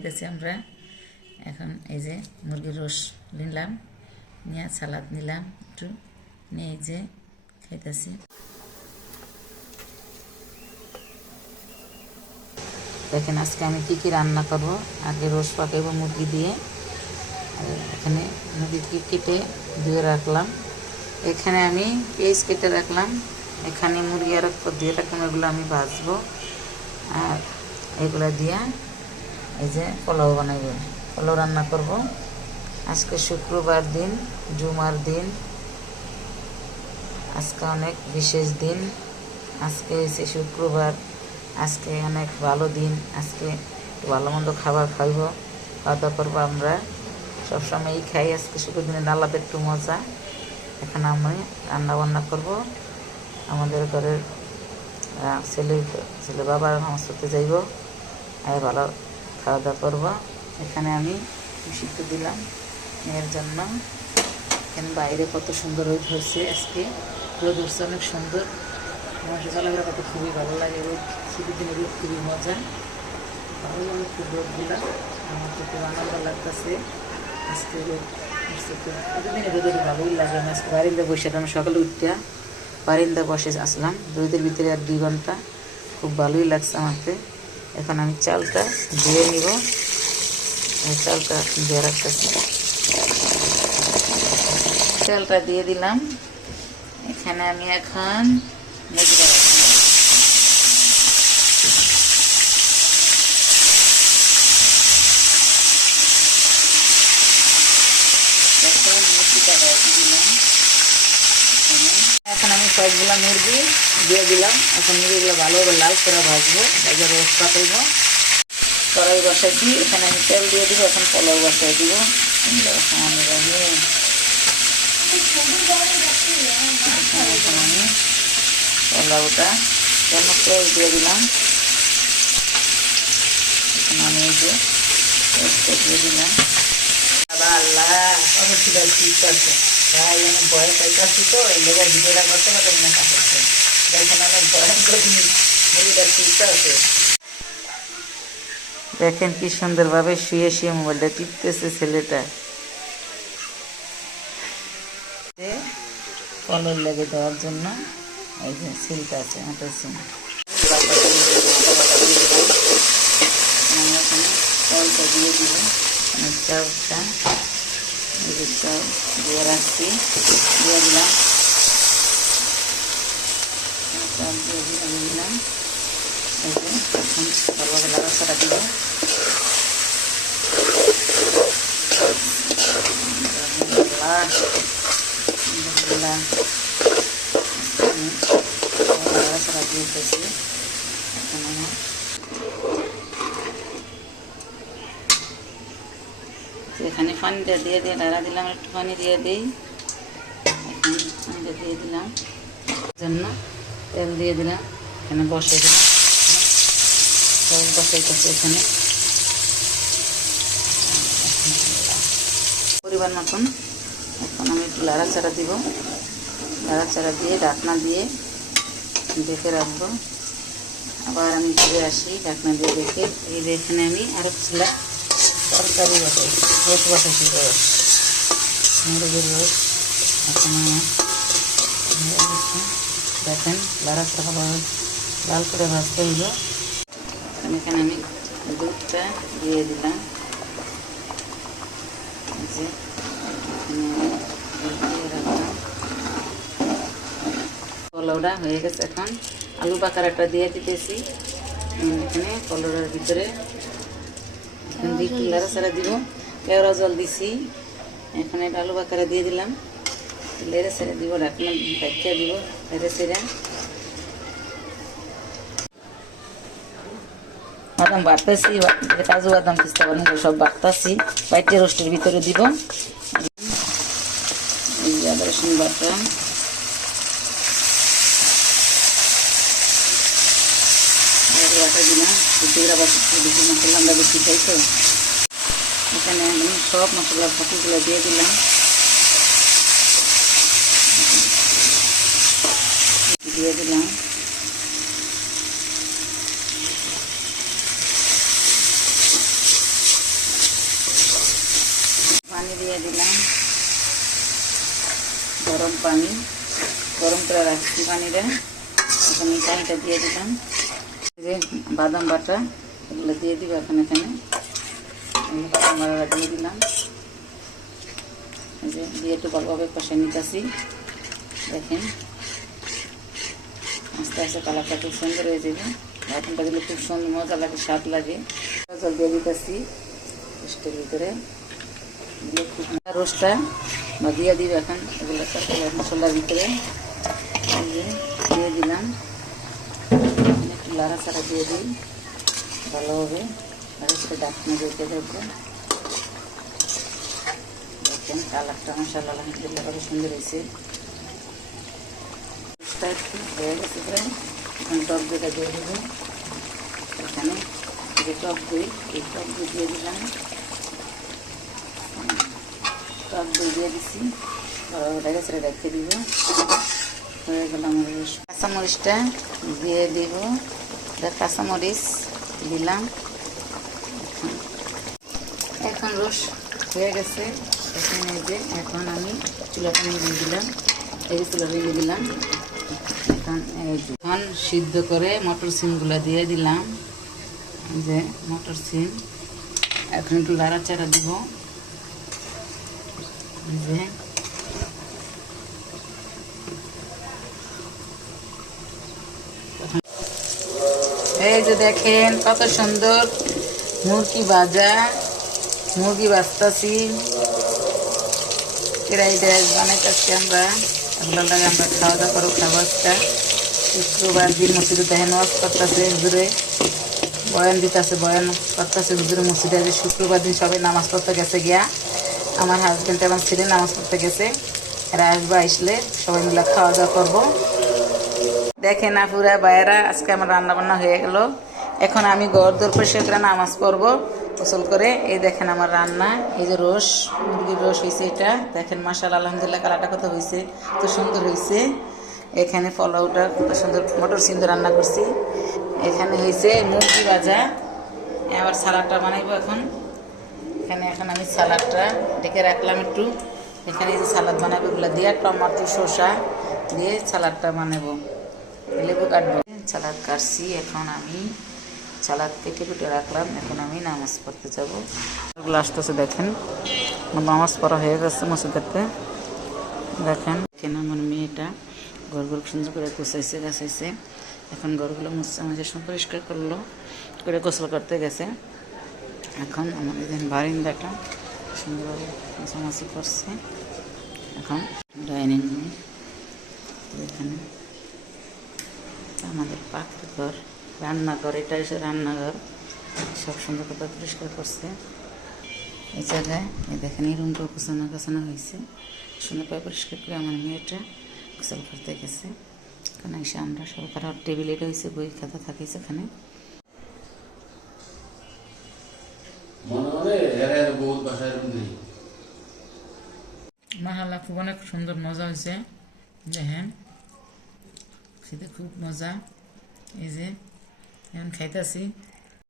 খাইতেছি আমরা। এখন এই যে মুরগির রোস নিলাম, নিয়ে সালাদ নিলাম একটু, নিয়ে এই যে খাইতেছি। দেখেন আজকে আমি কি কি রান্না করব। আগে রোস পাকাবো মুরগি দিয়ে। এখানে মুরগি কেটে ধুয়ে রাখলাম। এখানে আমি পেঁয়াজ কেটে রাখলাম। এখানে মুরগি আর দিয়ে রাখলাম, এগুলো আমি ভাজবো। আর এগুলো দিয়ে এই যে পোলাও বানাইব, পোলাও রান্না করব। আজকে শুক্রবার দিন, জুমার দিন, আজকে অনেক বিশেষ দিন। আজকে হয়েছে শুক্রবার, আজকে অনেক ভালো দিন। আজকে ভালো মন্দ খাবার খাইব, খাওয়া দাওয়া করবো। আমরা সবসময়ই খাই, আজকে শুক্র দিনের আলাদা একটু মজা। এখন আমি রান্না বান্না করব। আমাদের ঘরের ছেলে বাবার নামাজ পড়তে যাইব, আর ভালো খাওয়া দাওয়া করবো। এখানে আমি সিদ্ধ দিলাম মেয়ের জন্য। এখানে বাইরে কত সুন্দর রোদ হয়েছে, আজকে রোদ উঠছে অনেক সুন্দর। মানুষের চলাফেরা করতে খুবই ভালো লাগে। রোদ শীতের দিনে রোদ খুবই মজা, ভালো লাগে খুব রোদগুলো। আমার তো খুব আনন্দ লাগতেছে আজকে রোদ উঠছে। তো প্রতিদিনে রোদের ভালোই লাগে। আমি আজকে বারিন্দা বসে, আমি সকালে উঠিয়া বারিন্দা বসে আসলাম। রোদের ভিতরে আর 2 ঘন্টা, খুব ভালোই লাগছে আমাকে। এখন আমি চালটা ধুয়ে নিব, চালটা ধুয়ে রাখতেছি। চালটা দিয়ে দিলাম। এখানে আমি এখন মুরগিটা রাখলাম। এখন আমি কয়েকগুলো মুরগি দিয়ে দিলাম। এখন মুরগিগুলো ভালোভাবে লাল করে ভাজবো, ভাজা রোস্ট পাতাইব। কড়াই বসাইছি, এখানে আমি তেল দিয়ে দিব। এখন পোলাও বসাই দিব। এখন আমি পোলাওটা যেন পেঁয়াজ দিয়ে দিলাম। এখন আমি এই যে পেঁয়াজটা দিয়ে দিলাম। আল্লাহ অবশ্যই ঠিক আছে ভাই, অনেক ভয় পাইতেছি তো, এই জায়গায় ভিডিওটা করতে পারবেন না। কাছে দেখেন অনেক ভয়ঙ্কর জিনিস, মুরগিটা ঠিক আছে। দেখেন কি সুন্দরভাবে শুয়ে শুয়ে মোবাইলটা টিপতেছে ছেলেটা। কলর লেগে দেওয়ার জন্য এই যে সিলটা আছে, মাথার সিল। চালটা দিয়ে দিব, চালটা চাল দিয়ে রাখছি, দিয়ে দিলাম। চাল দিয়ে দিলাম। এখন ভালোভাবে লাড়াচাড়া দিব। লাড়াচাড়া দিয়েছি। এখন আমার এখানে পানিটা দিয়ে দিয়ে নাড়া দিলাম, একটু পানি দিয়ে দিই। এখন পানিটা দিয়ে দিলাম, জন্য তেল দিয়ে দিলাম। এখানে বসে দিলাম, বসাইতেছি এখানে পরিমাণ মতন। এখন আমি একটু লাড়াচাড়া দিব, লাড়াচাড়া দিয়ে ঢাকনা দিয়ে দেখে রাখবো। আবার আমি ঘুরে আসি, ঢাকনা দিয়ে দেখে। এই যে এখানে আমি আরও ছিল তরকারি বসাইছি, রোস বসাইছি, মুরগির রোস। এখন আমার দেখেন লাড়াচাড়া ভালো লাল করে ভাজতে হইল। এখানে আমি দুধটা দিয়ে দিলাম। যে পোলাওটা হয়ে গেছে। এখন আলু বাকারাটা দিয়ে দিতেছি এখানে পোলাওটার ভিতরে। এখন দিয়ে একটু লাড়াচাড়া দিব, কেওড়া জল দিছি। এখন একটা আলু বাকারা দিয়ে দিলাম, লেড়ে ছেড়ে দিব, ঢাকনা ঢাকিয়ে দিব, লেড়ে ছেড়ে। বাদাম বাড়তেছি, কাজু বাদাম পিস্তা বাদাম সব বাড়তেছি, বাইটে রোস্টের ভিতরে দিব। এই যে আদা রসুন বাটা, বাটা দিলাম। বেশি মশলা আমরা বেশি খাই তো, এখানে আমি সব মশলা ফাঁকিগুলো দিয়ে দিলাম। দিয়ে দিলাম দিয়ে দিলাম গরম পানি, গরম করে রাখছি পানিটা। এখন এই পানিটা দিয়ে দিলাম, যে বাদাম বাটা এগুলো দিয়ে দিব এখন। এখানে বাদাম বাটা দিয়ে দিলাম, এই যে দিয়ে একটু ভালোভাবে কষে নিতেছি। দেখেন আস্তে আস্তে কালারটা খুব সুন্দর হয়ে যাবে। বাদামটা দিলে খুব সুন্দর মজা লাগে, স্বাদ লাগে। জল দিয়ে দিতেছি রোস্টের ভিতরে, দিলে খুব রোস্টটা বা দিয়ে দিব এখন এগুলো মশলার ভিতরে। দিয়ে দিলাম, একটু লাড়াচাড়া দিয়ে দিই ভালোভাবে, সেটা ডাকনা দিতে থাকবো। দেখেন কালারটা মাশাআল্লাহ আলহামদুলিল্লাহ কত সুন্দর হয়েছে। একটু হয়ে গেছে প্রায়। এখন টক দইটা দিয়ে দেবো এখানে, যে টক দই, এই টক দই দিয়ে দিলাম। টক দই দিয়ে দিচ্ছি, হয়ে গেছে, রেখে দিব। হয়ে গেল আমার রস। কাঁচামরিচটা দিয়ে দিব, কাঁচামরিচ দিলাম। এখন রস হয়ে গেছে। এখানে যে এখন আমি চুলাটা নিয়ে দিলাম, এই চুলাটা নিয়ে দিলাম। এখন সিদ্ধ করে মটর সিমগুলো দিয়ে দিলাম, যে মটর সিম। এখন একটু লাড়াচাড়া দিব, যে এই যে দেখেন কত সুন্দর মুরগি ভাজা, মুরগি ভাজতেছি, ফ্রাইড রাইস বানাইতেছি আমরা। এগুলো লাগে আমরা খাওয়া দাওয়া করো, খাবারটা শুক্রবার দিন মসজিদে দেখেন ওয়াজ করতেছে হুজুরে, বয়ান দিতেছে, বয়ান করতেছে হুজুরে মসজিদে। যে শুক্রবার দিন সবাই নামাজ পড়তে গেছে গিয়া, আমার হাজব্যান্ড এবং ছেলে নামাজ পড়তে গেছে। এরা আসবে, আসলে সবাই মিলে খাওয়া দাওয়া করবো। দেখেন আপুরা ভাইয়েরা, আজকে আমার রান্না বান্না হয়ে গেল। এখন আমি ঘর দোর পরিষ্কার করে নামাজ পড়বো গোসল করে। এই দেখেন আমার রান্না, এই যে রোস, মুরগির রোস হয়েছে এটা। দেখেন মাশাআল্লাহ আলহামদুলিল্লাহ কালারটা কত হয়েছে, কত সুন্দর হয়েছে। এখানে পোলাওটা কত সুন্দর মটর সিম রান্না করছি। এখানে হয়েছে মুরগি ভাজা, আবার সালাডটা বানাইবো এখন। এখন আমি সালাডটা ডেকে রাখলাম একটু। এখানে এই যে সালাদ বানাবো, এগুলো দিয়ে টমাটো শসা দিয়ে সালাডটা বানাবো, লেবু কাটবো। সালাদ কাটছি, এখন আমি সালাদ কেটে কেটে রাখলাম। এখন আমি নামাজ পড়তে যাবো। এগুলো আসতেছে, দেখেন নামাজ পড়া হয়ে গেছে মসজিদেতে। দেখেন আমার মেয়েটা ঘরগুলো সুন্দর করে গুছাইছে গাছাইছে। এখন ঘরগুলো মুছে পরিষ্কার করলো করে গোসল করতে গেছে। এখন আমাদের বারিন্দাটা সুন্দরভাবে মোছামাছি করছে। এখন ডাইনিং রুম, এখানে আমাদের পাখির ঘর, রান্নাঘর, এটা এসে রান্নাঘর, সব সুন্দর করে পরিষ্কার করছে। এই জায়গায় এই দেখেন এই রুমটা গোছানো হয়েছে, সুন্দর করে পরিষ্কার করে আমার মেয়েটা গোসল করতে গেছে। এখানে এসে আমরা সরকার টেবিলে রয়েছে, বই খাতা থাকিছে এখানে। মাশাআল্লাহ খুব অনেক সুন্দর মজা হয়েছে। দেখেন সেটা খুব মজা। এই যে এখন খাইতেছি।